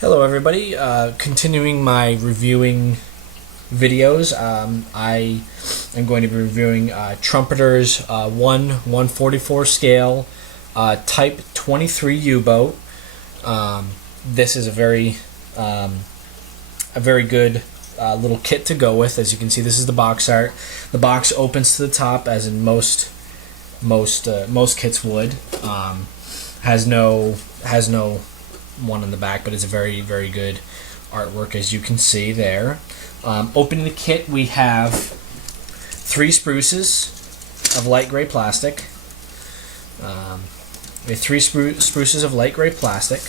Hello everybody, continuing my reviewing videos. I am going to be reviewing Trumpeter's 1/144 scale Type 23 U-Boat. This is a very good little kit to go with. As you can see, this is the box art. The box opens to the top, as in most kits would. Has no one in the back, but it's a very good artwork, as you can see there. Opening the kit, we have 3 spruces of light gray plastic. We have 3 spruces of light gray plastic,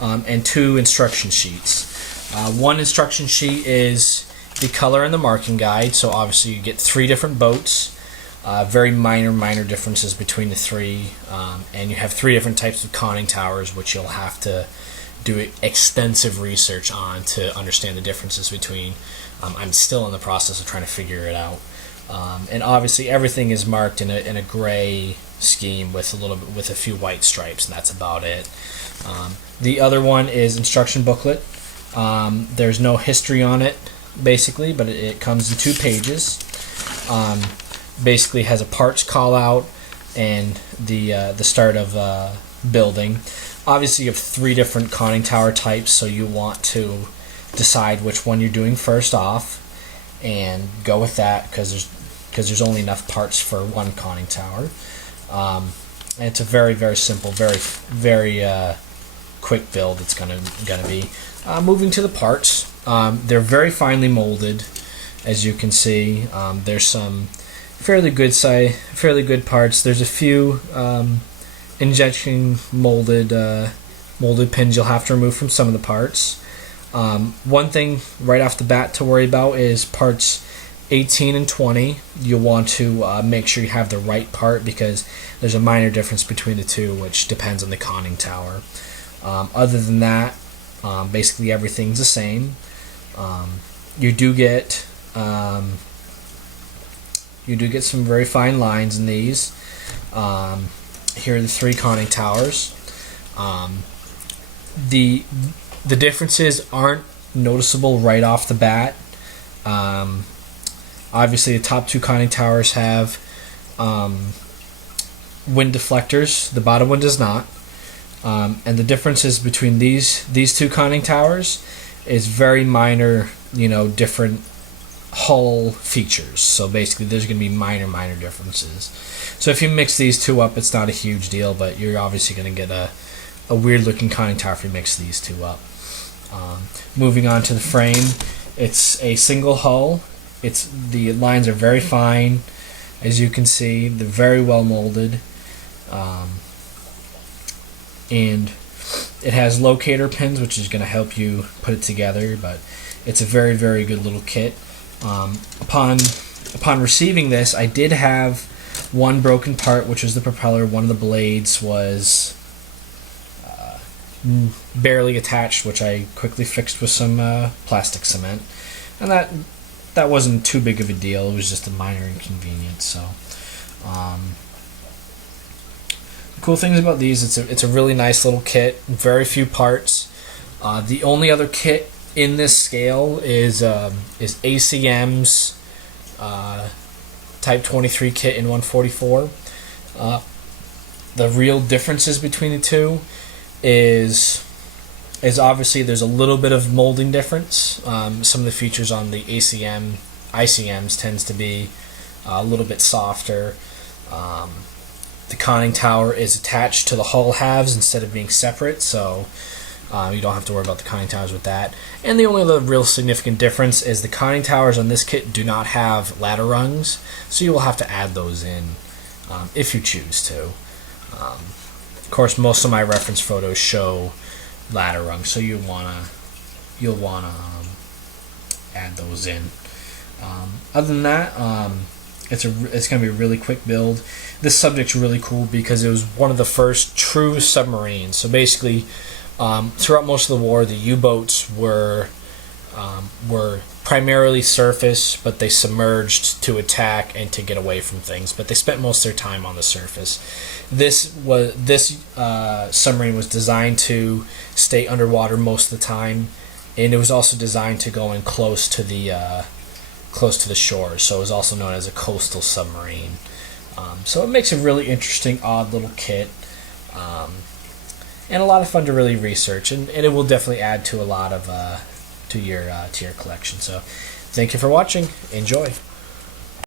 and 2 instruction sheets. One instruction sheet is the color and the marking guide, so obviously you get 3 different boats. Very minor differences between the 3, and you have 3 different types of conning towers, which you'll have to do extensive research on to understand the differences between. I'm still in the process of trying to figure it out, and obviously everything is marked in a gray scheme with a few white stripes, and that's about it. The other one is instruction booklet. There's no history on it basically, but it comes in 2 pages. Basically has a parts call out and the start of building. Obviously you have 3 different conning tower types, so you want to decide which one you're doing first off and go with that, because there's only enough parts for one conning tower. And it's a very simple, very quick build. It's gonna be. Moving to the parts, they're very finely molded, as you can see. There's some fairly good parts. There's a few injection molded pins you'll have to remove from some of the parts. One thing right off the bat to worry about is parts 18 and 20. You'll want to make sure you have the right part, because there's a minor difference between the 2, which depends on the conning tower. Other than that, basically everything's the same. You do get some very fine lines in these. Here are the 3 conning towers. The differences aren't noticeable right off the bat. Obviously, the top 2 conning towers have wind deflectors. The bottom one does not. And the differences between these 2 conning towers is very minor. Different hull features. So basically there's going to be minor differences. So if you mix these 2 up, it's not a huge deal, but you're obviously going to get a weird looking conning tower if you mix these 2 up. Moving on to the frame, it's a single hull. The lines are very fine, as you can see. They're very well molded, and it has locator pins, which is going to help you put it together, but it's a very good little kit. Upon receiving this, I did have one broken part, which was the propeller. One of the blades was barely attached, which I quickly fixed with some plastic cement, and that wasn't too big of a deal. It was just a minor inconvenience. So the cool things about these, it's a really nice little kit. Very few parts. The only other kit in this scale is ACM's Type 23 kit in 144. The real differences between the 2 is obviously there's a little bit of molding difference. Some of the features on the ICMs tends to be a little bit softer. The conning tower is attached to the hull halves instead of being separate, so you don't have to worry about the conning towers with that. And the only other real significant difference is the conning towers on this kit do not have ladder rungs, so you will have to add those in if you choose to. Of course, most of my reference photos show ladder rungs, so you'll wanna add those in. Other than that, it's gonna be a really quick build. This subject's really cool because it was one of the first true submarines. So basically, throughout most of the war, the U-boats were primarily surface, but they submerged to attack and to get away from things. But they spent most of their time on the surface. This submarine was designed to stay underwater most of the time, and it was also designed to go in close to the shore. So it was also known as a coastal submarine. So it makes a really interesting, odd little kit, and a lot of fun to really research, and it will definitely add to a lot of to your collection. So thank you for watching. Enjoy.